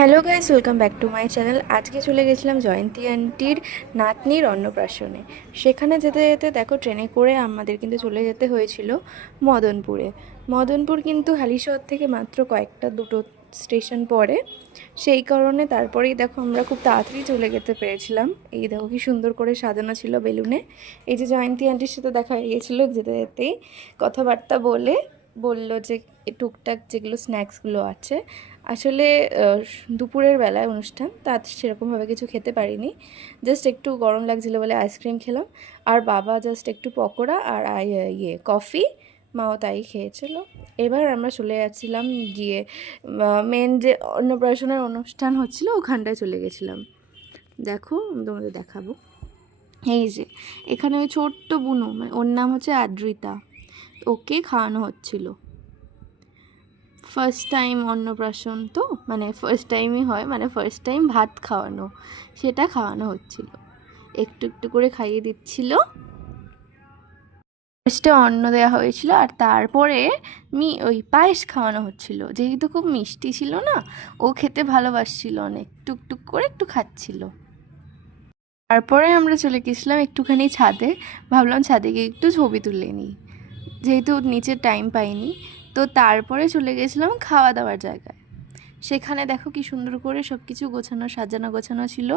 Hello guys, welcome back to my channel. আজকে চলে গেছিলাম জয়ন্তী আন্টির নাতনির অন্নপ্রাশনে। সেখানে যেতে যেতে দেখো ট্রেনে করে আমাদের কিন্তু চলে যেতে হয়েছিল মদনপুরে। মদনপুর কিন্তু হালিশহর থেকে মাত্র দুটো স্টেশন পরে, সেই কারণে তারপরেই দেখো আমরা খুব তাড়াতাড়ি চলে যেতে পেরেছিলাম। এই দেখো কি সুন্দর করে সাজানো ছিল বেলুনে। এই যে জয়ন্তী আন্টির সাথে দেখা হয়ে গিয়েছিলো যেতে যেতেই, কথাবার্তা বলে বলল যে টুকটাক যেগুলো স্ন্যাক্সগুলো আছে। আসলে দুপুরের বেলায় অনুষ্ঠান, তা সেরকমভাবে কিছু খেতে পারিনি। জাস্ট একটু গরম লাগছিলো বলে আইসক্রিম খেলাম, আর বাবা জাস্ট একটু পকোড়া আর কফি, মাও তাই খেয়েছিল। এবার আমরা চলে যাচ্ছিলাম গিয়ে মেন যে অন্নপ্রাশনের অনুষ্ঠান হচ্ছিল ওখানটায় চলে গেছিলাম। দেখো আমি তোমাদের দেখাবো। এই যে এখানে ওই ছোট্ট বুনু, মানে ওর নাম হচ্ছে আদ্রিতা, ওকে খাওয়ানো হচ্ছিল। ফার্স্ট টাইম অন্নপ্রাশন তো, মানে ফার্স্ট টাইমই হয়, মানে ফার্স্ট টাইম ভাত খাওয়ানো, সেটা খাওয়ানো হচ্ছিল। একটু একটু করে খাইয়ে দিচ্ছিল। ফার্স্টে অন্ন দেওয়া হয়েছিল আর তারপরে ওই পায়েস খাওয়ানো হচ্ছিল। যেহেতু খুব মিষ্টি ছিল না, ও খেতে ভালোবাসছিল অনেক, টুকটুক করে একটু খাচ্ছিল। তারপরে আমরা চলে গেছিলাম একটুখানি ছাদে। ভাবলাম ছাদে গিয়ে একটু ছবি তুলে নিই, যেহেতু নিচে টাইম পাইনি। তো তারপরে চলে গেছিলাম খাওয়া দাওয়ার জায়গায়। সেখানে দেখো কি সুন্দর করে সব কিছু গোছানো সাজানো গোছানো ছিল।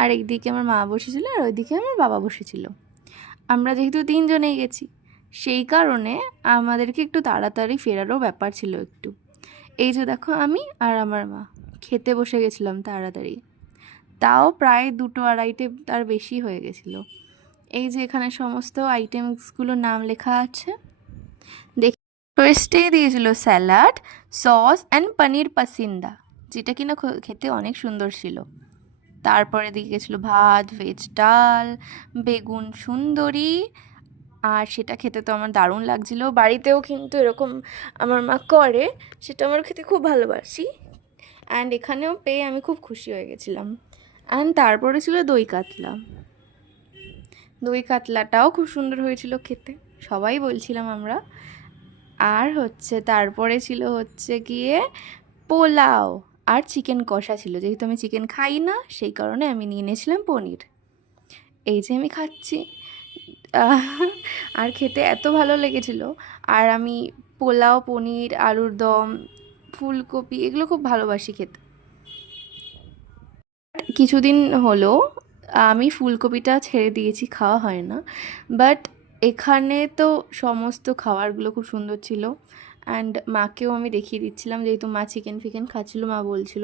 আর একদিকে আমার মা বসেছিল আর ওইদিকে আমার বাবা বসেছিল। আমরা যেহেতু তিনজনেই গেছি, সেই কারণে আমাদেরকে একটু তাড়াতাড়ি ফেরারও ব্যাপার ছিল একটু। এই যে দেখো আমি আর আমার মা খেতে বসে গেছিলাম তাড়াতাড়ি, তাও প্রায় 2-2:30 তার বেশি হয়ে গেছিলো। এই যে এখানে সমস্ত আইটেমসগুলোর নাম লেখা আছে। দেখি ফার্স্টেই দিয়েছিল স্যালাড, সস অ্যান্ড পনির পাসিন্দা, যেটা কিনা খেতে অনেক সুন্দর ছিল। তারপরে দিয়ে গেছিলো ভাত, ভেজ ডাল, বেগুন সুন্দরী, আর সেটা খেতে তো আমার দারুণ লাগছিলো। বাড়িতেও কিন্তু এরকম আমার মা করে, সেটা আমার খেতে খুব ভালোবাসি। অ্যান্ড এখানেও পেয়ে আমি খুব খুশি হয়ে গেছিলাম। অ্যান্ড তারপরে ছিল দই কাতলা। দই কাতলাটাও খুব সুন্দর হয়েছিল খেতে, সবাই বলছিলাম আমরা। আর তারপরে ছিল গিয়ে পোলাও আর চিকেন কষা ছিল। যেহেতু আমি চিকেন খাই না, সেই কারণে আমি নিয়ে নিয়েছিলাম পনির। এই যে আমি খাচ্ছি, আর খেতে এত ভালো লেগেছিল। আর আমি পোলাও, পনির, আলুর দম, ফুলকপি এগুলো খুব ভালোবাসি খেতে। কিছুদিন হলো আমি ফুলকপিটা ছেড়ে দিয়েছি, খাওয়া হয় না। বাট এখানে তো সমস্ত খাবারগুলো খুব সুন্দর ছিল। অ্যান্ড মাকেও আমি দেখিয়ে দিচ্ছিলাম, যেহেতু মা চিকেন ফিকেন খাচ্ছিলো, মা বলছিল